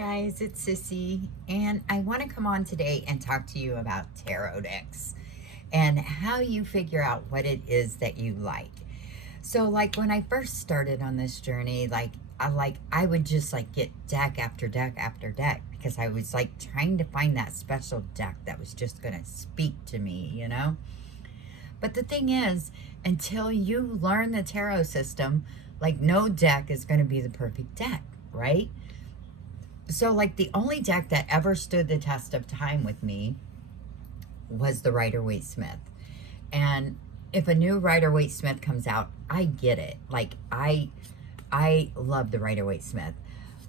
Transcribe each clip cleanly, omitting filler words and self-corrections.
guys, it's Sissy, and I want to come on today and talk to you about tarot decks and how you figure out what it is that you like. So like when I first started on this journey, I would just like get deck after deck after deck because I was like trying to find that special deck that was just going to speak to me, you know? But the thing is, until you learn the tarot system, like no deck is going to be the perfect deck, right? So like the only deck that ever stood the test of time with me was the Rider-Waite Smith. And if a new Rider-Waite Smith comes out, I get it. Like I love the Rider-Waite Smith.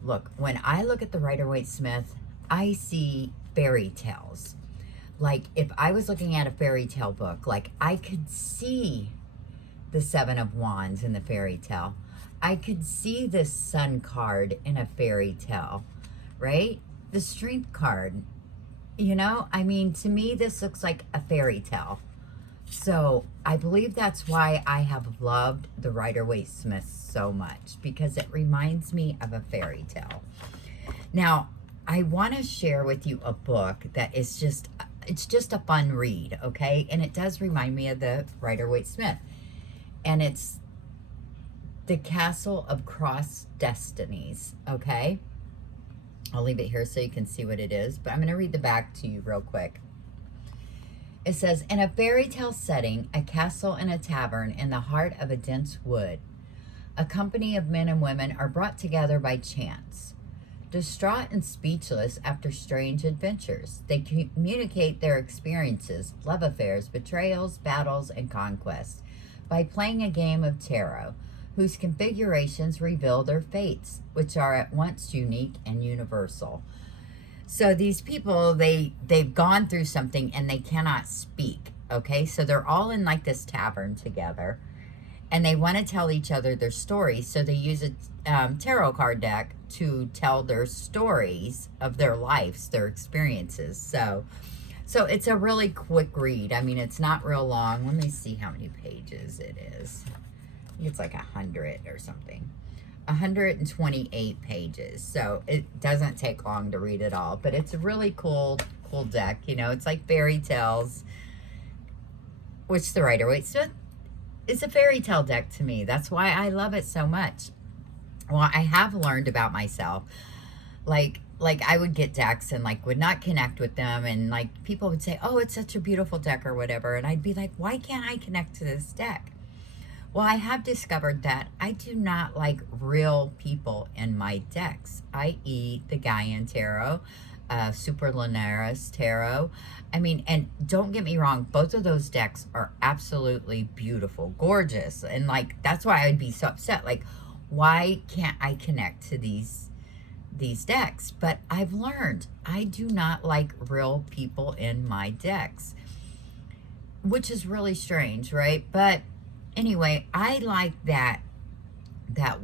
Look, when I look at the Rider-Waite Smith, I see fairy tales. Like if I was looking at a fairy tale book, like I could see the Seven of Wands in the fairy tale. I could see this Sun card in a fairy tale, right? The Strength card, you know? I mean, to me, this looks like a fairy tale. So I believe that's why I have loved the Rider-Waite Smith so much, because it reminds me of a fairy tale. Now, I want to share with you a book that is just, it's just a fun read, okay? And it does remind me of the Rider-Waite Smith. And it's The Castle of Cross Destinies, okay? I'll leave it here so you can see what it is, but I'm going to read the back to you real quick. It says, in a fairy tale setting, a castle and a tavern in the heart of a dense wood, a company of men and women are brought together by chance. Distraught and speechless after strange adventures, they communicate their experiences, love affairs, betrayals, battles, and conquests by playing a game of tarot, whose configurations reveal their fates, which are at once unique and universal. So these people, they've gone through something and they cannot speak, okay? So they're all in like this tavern together, and they want to tell each other their stories, so they use a tarot card deck to tell their stories of their lives, their experiences. So it's a really quick read. I mean, it's not real long. Let me see how many pages it is. I think it's like 100 or something. 128 pages. So it doesn't take long to read it all, but it's a really cool deck. You know, it's like fairy tales, which the Rider-Waite Smith is a fairy tale deck to me. That's why I love it so much. Well, I have learned about myself. Like I would get decks and like would not connect with them, and like people would say, oh, it's such a beautiful deck or whatever, and I'd be like, why can't I connect to this deck? Well, I have discovered that I do not like real people in my decks, i.e. the Gaian Tarot, Super Lunaris Tarot. I mean, and don't get me wrong, both of those decks are absolutely beautiful, gorgeous, and like that's why I'd be so upset. Like, why can't I connect to these decks? But I've learned I do not like real people in my decks, which is really strange, right? But anyway, I like that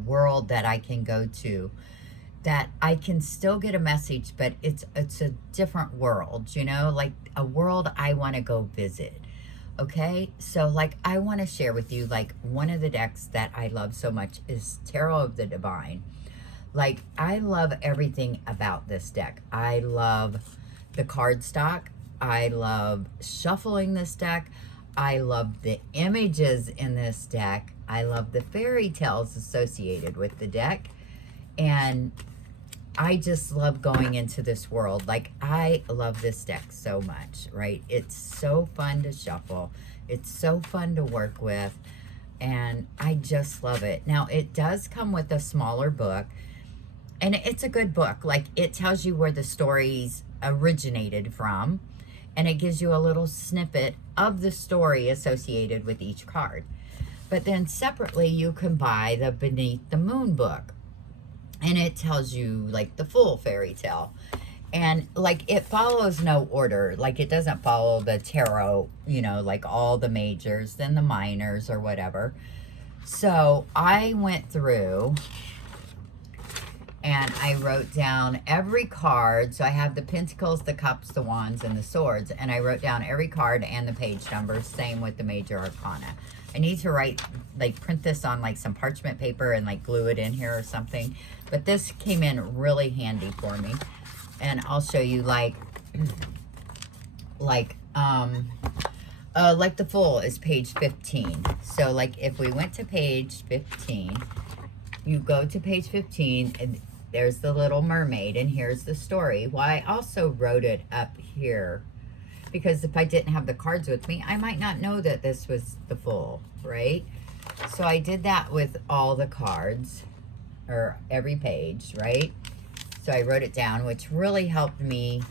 world that I can go to, that I can still get a message, but it's a different world, you know, like a world I want to go visit. Okay, so like I want to share with you, like one of the decks that I love so much is Tarot of the Divine. Like I love everything about this deck. I love the cardstock. I love shuffling this deck. I love the images in this deck. I love the fairy tales associated with the deck. And I just love going into this world. Like I love this deck so much, right? It's so fun to shuffle. It's so fun to work with. And I just love it. Now it does come with a smaller book, and it's a good book. Like it tells you where the stories originated from, and it gives you a little snippet of the story associated with each card. But then separately, you can buy the Beneath the Moon book, and it tells you like the full fairy tale. And like it follows no order. Like it doesn't follow the tarot, you know, like all the majors, then the minors or whatever. So I went through and I wrote down every card. So I have the Pentacles, the Cups, the Wands, and the Swords, and I wrote down every card and the page numbers. Same with the Major Arcana. I need to write, like, print this on like some parchment paper and like glue it in here or something. But this came in really handy for me, and I'll show you like the Fool is page 15. So like if we went to page 15, you go to page 15 and there's the Little Mermaid, and here's the story. Well, I also wrote it up here because if I didn't have the cards with me, I might not know that this was the Fool, right? So I did that with all the cards, or every page, right? So I wrote it down, which really helped me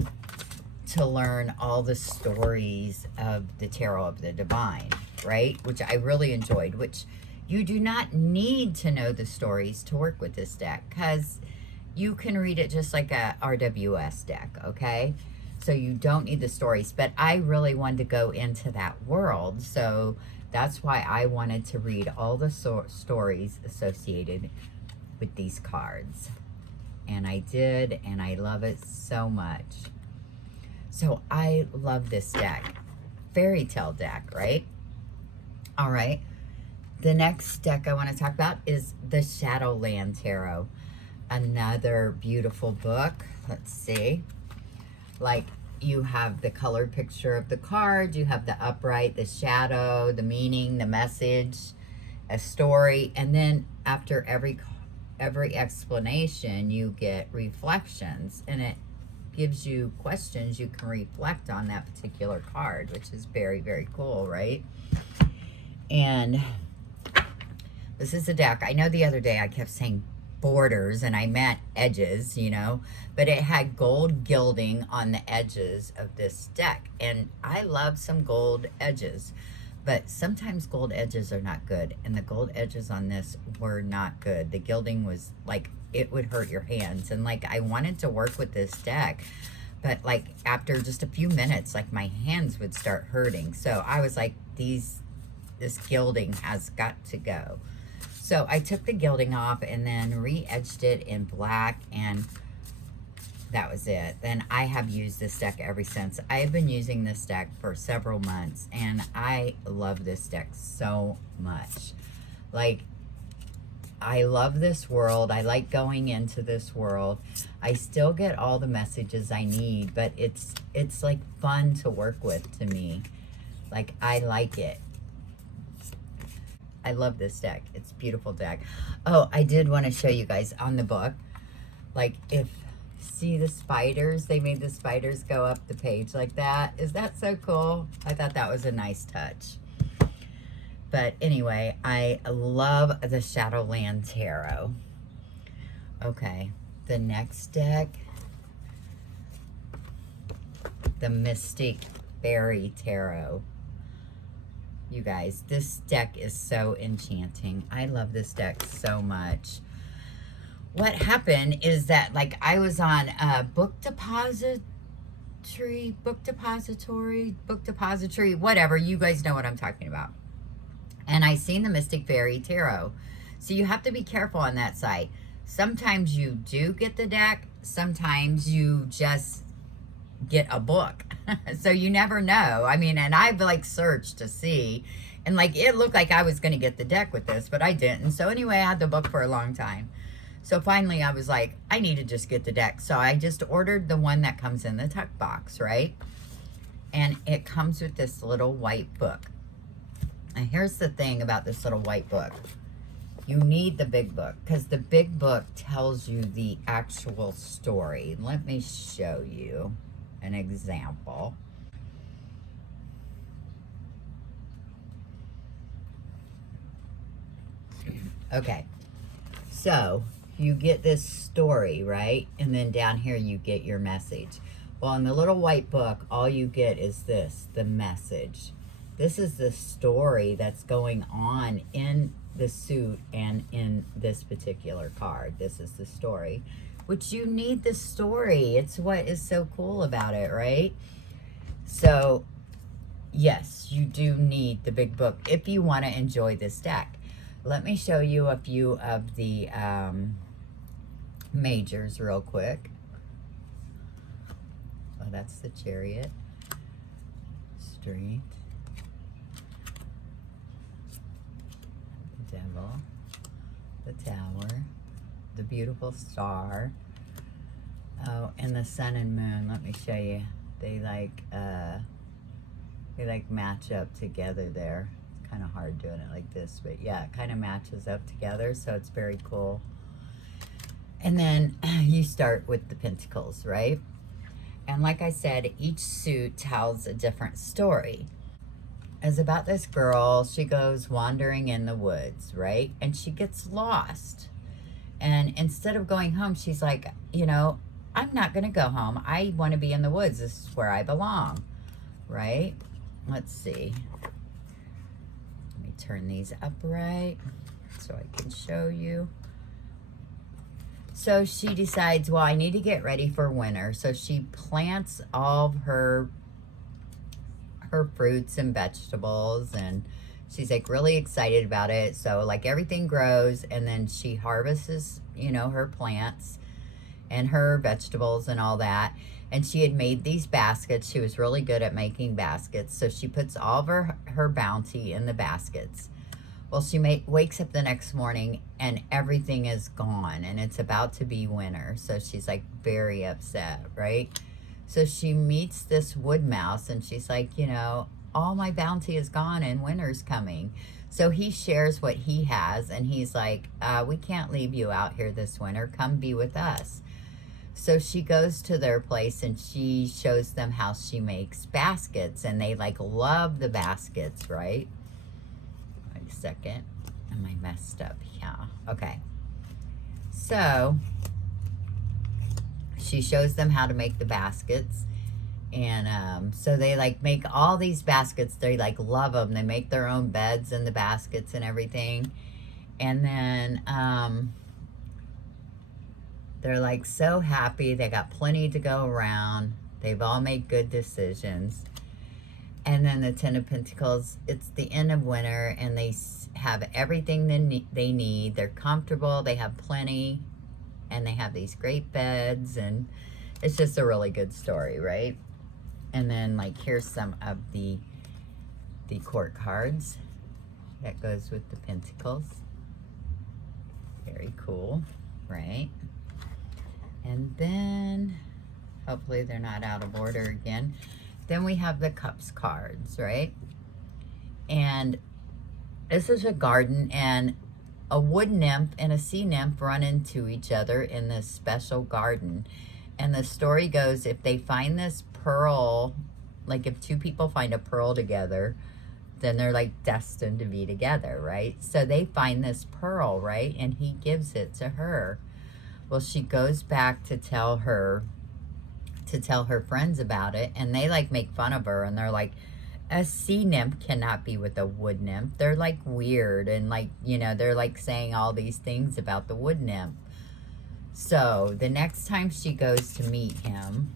to learn all the stories of the Tarot of the Divine, right? Which I really enjoyed, which you do not need to know the stories to work with this deck, because you can read it just like a RWS deck, okay? So you don't need the stories, but I really wanted to go into that world, so that's why I wanted to read all the stories associated with these cards. And I did, and I love it so much. So I love this deck. Fairy tale deck, right? All right. The next deck I want to talk about is the Shadowland Tarot. Another beautiful book. Let's see. Like, you have the colored picture of the card, you have the upright, the shadow, the meaning, the message, a story, and then after every explanation, you get reflections, and it gives you questions you can reflect on that particular card, which is very, very cool, right? And this is a deck. I know the other day I kept saying borders and I meant edges, you know, but it had gold gilding on the edges of this deck, and I love some gold edges, but sometimes gold edges are not good, and the gold edges on this were not good. The gilding was like, it would hurt your hands, and like I wanted to work with this deck, but like after just a few minutes, like my hands would start hurting. So I was like, this gilding has got to go. So I took the gilding off and then re-edged it in black, and that was it. Then I have used this deck ever since. I have been using this deck for several months, and I love this deck so much. Like, I love this world. I like going into this world. I still get all the messages I need, but it's like fun to work with to me. Like, I like it. I love this deck. It's a beautiful deck. Oh, I did want to show you guys on the book, like, if, see the spiders? They made the spiders go up the page like that. Is that so cool? I thought that was a nice touch. But anyway, I love the Shadowland Tarot. Okay, the next deck, the Mystic Fairy Tarot. You guys, this deck is so enchanting. I love this deck so much. What happened is that, like, I was on a book depository, whatever. You guys know what I'm talking about. And I seen the Mystic Fairy Tarot. So you have to be careful on that site. Sometimes you do get the deck. Sometimes you just get a book. So you never know. I mean, and I've like searched to see, and like it looked like I was going to get the deck with this, but I didn't. So anyway, I had the book for a long time. So finally I was like, I need to just get the deck. So I just ordered the one that comes in the tuck box, right? And it comes with this little white book. And here's the thing about this little white book. You need the big book, because the big book tells you the actual story. Let me show you an example. Okay, so you get this story, right? And then down here you get your message. Well, in the little white book, all you get is this, the message. This is the story that's going on in the suit and in this particular card. This is the story, which you need the story. It's what is so cool about it, right? So yes, you do need the big book if you want to enjoy this deck. Let me show you a few of the majors real quick. Oh, that's the Chariot. Strength. The Devil. The Tower. The Beautiful Star. Oh, and the Sun and Moon. Let me show you. They like match up together there. It's kind of hard doing it like this, but yeah, it kind of matches up together, so it's very cool. And then you start with the Pentacles, right? And like I said, each suit tells a different story. It's about this girl. She goes wandering in the woods, right? And she gets lost. And instead of going home, she's like, you know, I'm not going to go home. I want to be in the woods. This is where I belong, right? Let's see. Let me turn these upright so I can show you. So she decides, well, I need to get ready for winter. So she plants all of her fruits and vegetables, and she's like really excited about it. So like everything grows, and then she harvests, you know, her plants and her vegetables and all that. And she had made these baskets. She was really good at making baskets. So she puts all of her bounty in the baskets. Well, she wakes up the next morning and everything is gone, and it's about to be winter. So she's like very upset, right? So she meets this wood mouse, and she's like, you know, all my bounty is gone and winter's coming. So he shares what he has, and he's like, we can't leave you out here this winter. Come be with us. So she goes to their place and she shows them how she makes baskets, and they like love the baskets, right? Wait a second. Am I messed up? Yeah. Okay. So she shows them how to make the baskets. And so they like make all these baskets. They like love them. They make their own beds in the baskets and everything. And then they're like so happy. They got plenty to go around. They've all made good decisions. And then the Ten of Pentacles, it's the end of winter, and they have everything they need. They're comfortable. They have plenty. And they have these great beds. And it's just a really good story, right? And then like here's some of the court cards that goes with the Pentacles. Very cool, right? And then hopefully they're not out of order again. Then we have the Cups cards, right? And this is a garden, and a wood nymph and a sea nymph run into each other in this special garden. And the story goes, if they find this pearl, like if two people find a pearl together, then they're like destined to be together, right? So they find this pearl, right? And he gives it to her. Well, she goes back to tell her friends about it, and they like make fun of her, and they're like, a sea nymph cannot be with a wood nymph. They're like weird, and like, you know, they're like saying all these things about the wood nymph. So the next time she goes to meet him,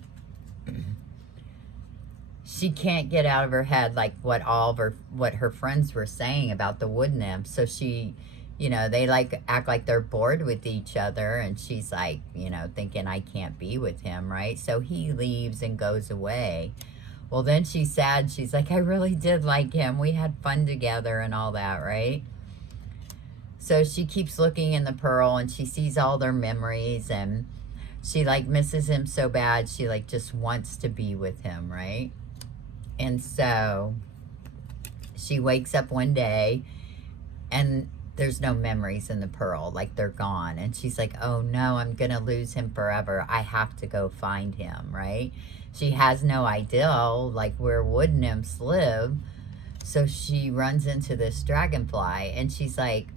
she can't get out of her head like what her friends were saying about the wood nymph. So she, you know, they like act like they're bored with each other, and she's like, you know, thinking I can't be with him, right? So he leaves and goes away. Well, then she's sad. She's like, I really did like him. We had fun together and all that, right? So she keeps looking in the pearl, and she sees all their memories, and she like misses him so bad. She like just wants to be with him, right? And so she wakes up one day, and there's no memories in the pearl. Like they're gone. And she's like, oh no, I'm going to lose him forever. I have to go find him, right? She has no idea like where wood nymphs live. So she runs into this dragonfly, and she's like,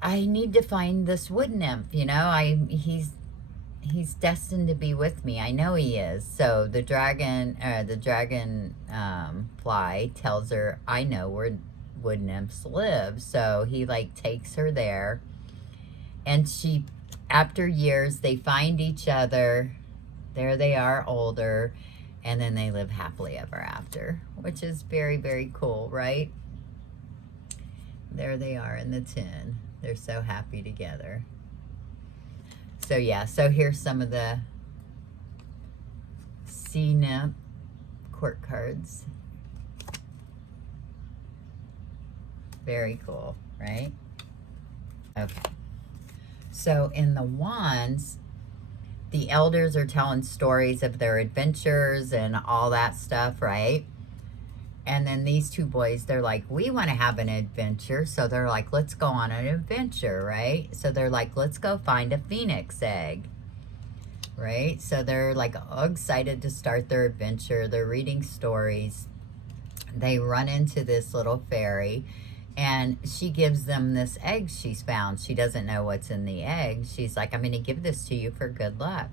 I need to find this wood nymph, you know, he's destined to be with me. I know he is. So the dragon fly tells her, I know where wood nymphs live. So he like takes her there, and she, after years, they find each other. There they are, older, and then they live happily ever after, which is very, very cool, right? There they are in the tin. They're so happy together. So yeah, so here's some of the sea nymph court cards. Very cool, right? Okay. So in the wands, the elders are telling stories of their adventures and all that stuff, right? And then these two boys, they're like, we want to have an adventure. So they're like, let's go on an adventure, right? So they're like, let's go find a phoenix egg, right? So they're like all excited to start their adventure. They're reading stories. They run into this little fairy, and she gives them this egg she's found. She doesn't know what's in the egg. She's like, I'm going to give this to you for good luck.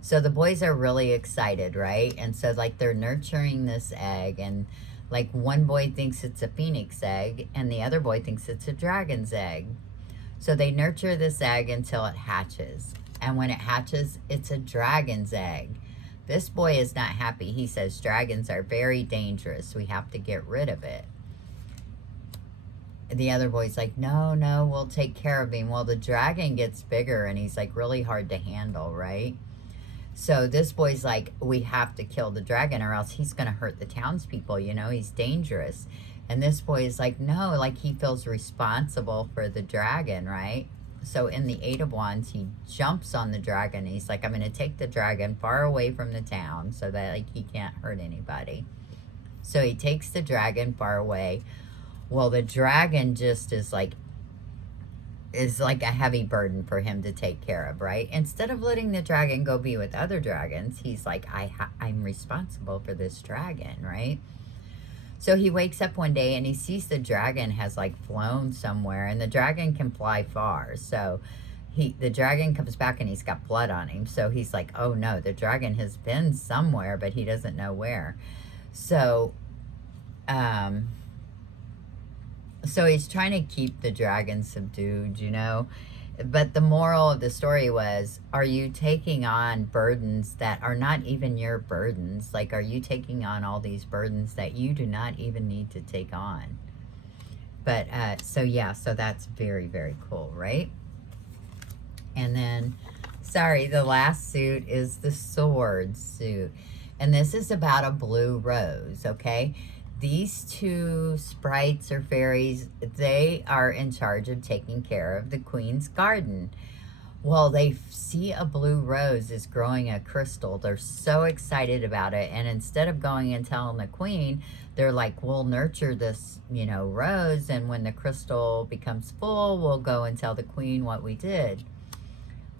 So the boys are really excited, right? And so like they're nurturing this egg, and like one boy thinks it's a phoenix egg and the other boy thinks it's a dragon's egg. So they nurture this egg until it hatches. And when it hatches, it's a dragon's egg. This boy is not happy. He says dragons are very dangerous. We have to get rid of it. The other boy's like, no, we'll take care of him. Well, the dragon gets bigger and he's like really hard to handle, right? So this boy's like, we have to kill the dragon or else he's going to hurt the townspeople. You know, he's dangerous. And this boy is like, no, like he feels responsible for the dragon, right? So in the Eight of Wands, he jumps on the dragon. He's like, I'm going to take the dragon far away from the town so that like he can't hurt anybody. So he takes the dragon far away. Well, the dragon just is like a heavy burden for him to take care of, right? Instead of letting the dragon go be with other dragons, he's like, I'm responsible for this dragon, right? So he wakes up one day and he sees the dragon has like flown somewhere, and the dragon can fly far. So the dragon comes back and he's got blood on him. So he's like, oh no, the dragon has been somewhere, but he doesn't know where. So, so he's trying to keep the dragon subdued, you know. But the moral of the story was, are you taking on burdens that are not even your burdens? Like, are you taking on all these burdens that you do not even need to take on? But, so yeah, so that's very, very cool, right? And then, sorry, the last suit is the sword suit. And this is about a blue rose, okay? These two sprites or fairies, they are in charge of taking care of the queen's garden. Well, they see a blue rose is growing a crystal. They're so excited about it. And instead of going and telling the queen, they're like, we'll nurture this, you know, rose. And when the crystal becomes full, we'll go and tell the queen what we did.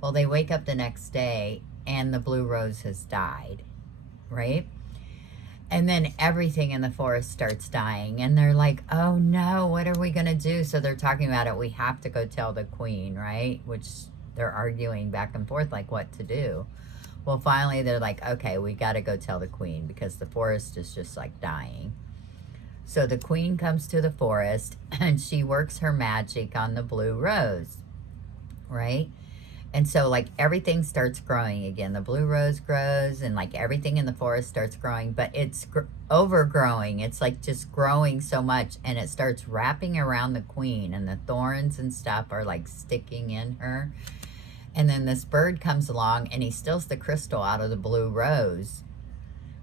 Well, they wake up the next day and the blue rose has died, right? And then everything in the forest starts dying. And they're like, oh no, what are we going to do? So they're talking about it. We have to go tell the queen, right? Which they're arguing back and forth like what to do. Well, finally they're like, okay, we got to go tell the queen because the forest is just like dying. So the queen comes to the forest and she works her magic on the blue rose, right? And so like everything starts growing again. The blue rose grows and like everything in the forest starts growing, but it's overgrowing. It's like just growing so much, and it starts wrapping around the queen, and the thorns and stuff are like sticking in her. And then this bird comes along and he steals the crystal out of the blue rose,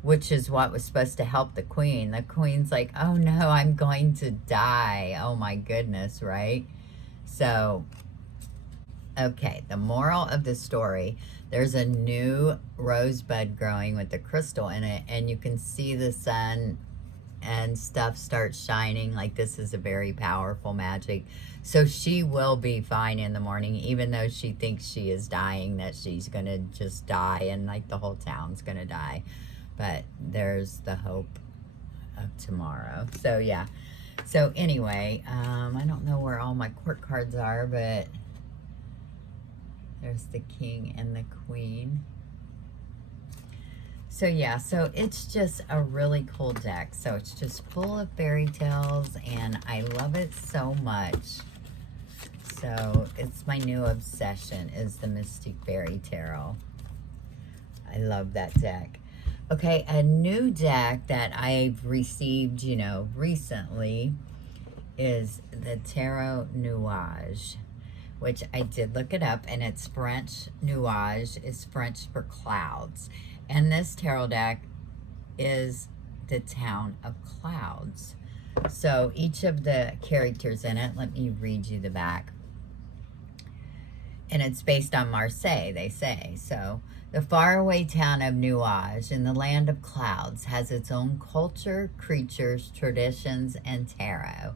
which is what was supposed to help the queen. The queen's like, oh no, I'm going to die. Oh my goodness, right? So okay, the moral of the story, there's a new rosebud growing with the crystal in it, and you can see the sun and stuff start shining. Like, this is a very powerful magic. So she will be fine in the morning, even though she thinks she is dying, that she's going to just die and like the whole town's going to die. But there's the hope of tomorrow. So yeah. So anyway, I don't know where all my court cards are, but there's the king and the queen. So yeah, so it's just a really cool deck. So it's just full of fairy tales, and I love it so much. So it's my new obsession, is the Mystic Fairy Tarot. I love that deck. Okay, a new deck that I've received, you know, recently is the Tarot Nuage, which I did look it up, and it's French. Nuage is French for clouds. And this tarot deck is the Town of Clouds. So each of the characters in it, let me read you the back. And it's based on Marseille, they say. So the faraway town of Nuage in the land of clouds has its own culture, creatures, traditions, and tarot.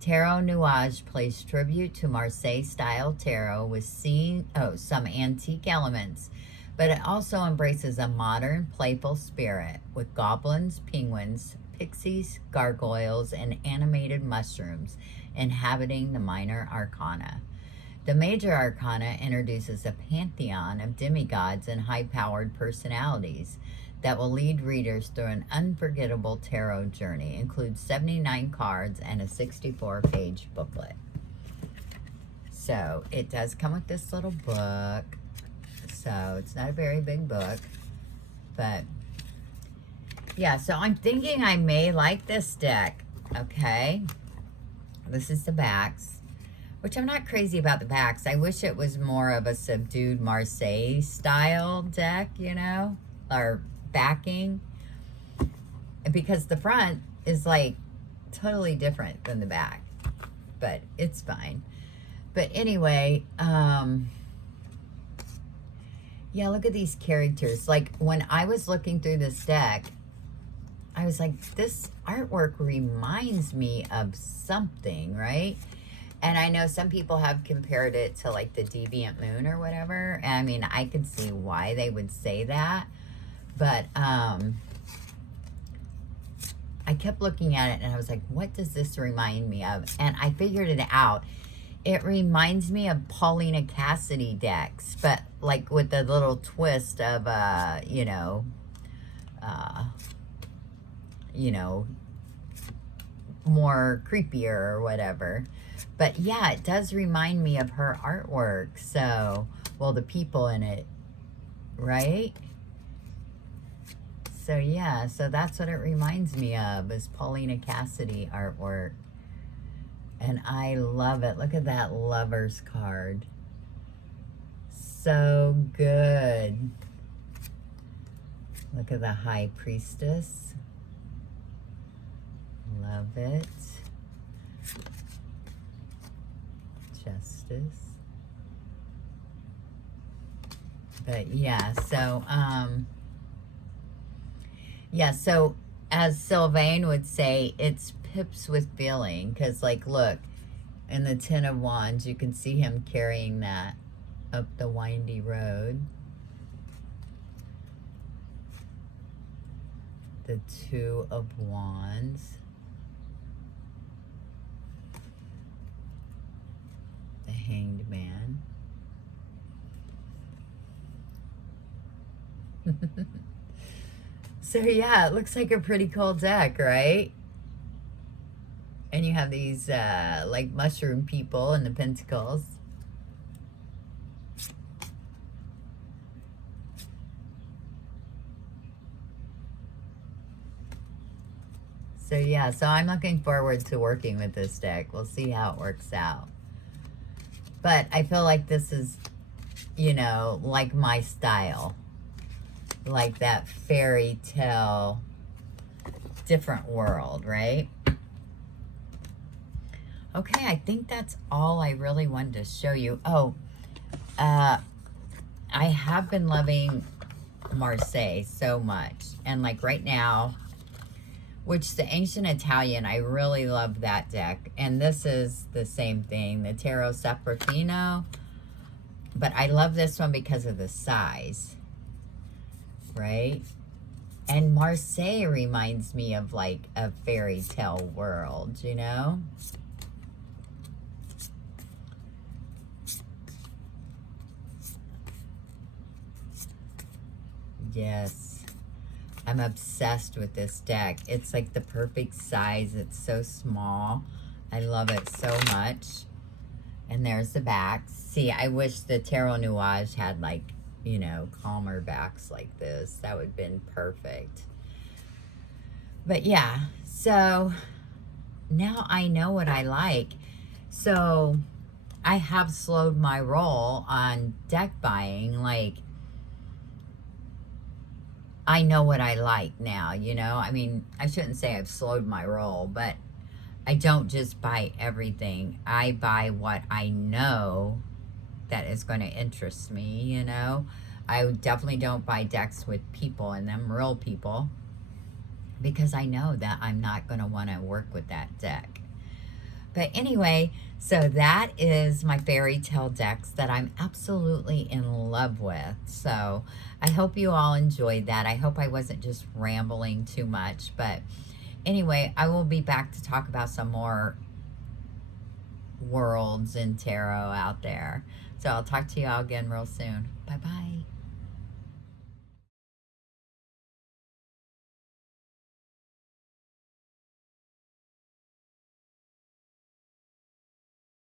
Tarot Nuage plays tribute to Marseille-style tarot with some antique elements, but it also embraces a modern, playful spirit with goblins, penguins, pixies, gargoyles, and animated mushrooms inhabiting the minor arcana. The major arcana introduces a pantheon of demigods and high-powered personalities that will lead readers through an unforgettable tarot journey. It includes 79 cards and a 64-page booklet. So it does come with this little book. So it's not a very big book, but yeah, so I'm thinking I may like this deck. Okay, this is the backs, which I'm not crazy about the backs. I wish it was more of a subdued Marseille style deck, you know, or backing, because the front is like totally different than the back, but it's fine. But anyway, yeah, look at these characters. Like when I was looking through this deck, I was like, this artwork reminds me of something, right? And I know some people have compared it to like the Deviant Moon or whatever. And I mean, I can see why they would say that. But I kept looking at it and I was like, what does this remind me of? And I figured it out. It reminds me of Paulina Cassidy decks, but like with the little twist of, you know, more creepier or whatever. But yeah, it does remind me of her artwork. So, well, the people in it, right? So yeah, so that's what it reminds me of, is Paulina Cassidy artwork. And I love it. Look at that Lovers card. So good. Look at the High Priestess. Love it. Justice. But yeah, so yeah, so as Sylvain would say, it's pips with feeling, because like look, in the Ten of Wands, you can see him carrying that up the windy road. The Two of Wands. The Hanged Man. So yeah, it looks like a pretty cool deck, right? And you have these like mushroom people and the Pentacles. So yeah, so I'm looking forward to working with this deck. We'll see how it works out. But I feel like this is, you know, like my style. Like that fairy tale, different world, right? Okay, I think that's all I really wanted to show you. Oh, I have been loving Marseille so much. And like right now, which the Ancient Italian, I really love that deck. And this is the same thing, the Tarot Saprofino. But I love this one because of the size, right? And Marseille reminds me of like a fairy tale world, you know? Yes. I'm obsessed with this deck. It's like the perfect size. It's so small. I love it so much. And there's the backs. See, I wish the Tarot Nuage had like, you know, calmer backs like this. That would have been perfect. But yeah, so now I know what I like. So I have slowed my roll on deck buying. Like, I know what I like now, you know? I mean, I shouldn't say I've slowed my roll, but I don't just buy everything. I buy what I know that is going to interest me, you know? I definitely don't buy decks with people in them, real people, because I know that I'm not going to want to work with that deck. But anyway, so that is my fairy tale decks that I'm absolutely in love with. So I hope you all enjoyed that. I hope I wasn't just rambling too much. But anyway, I will be back to talk about some more worlds and tarot out there. So I'll talk to you all again real soon. Bye-bye.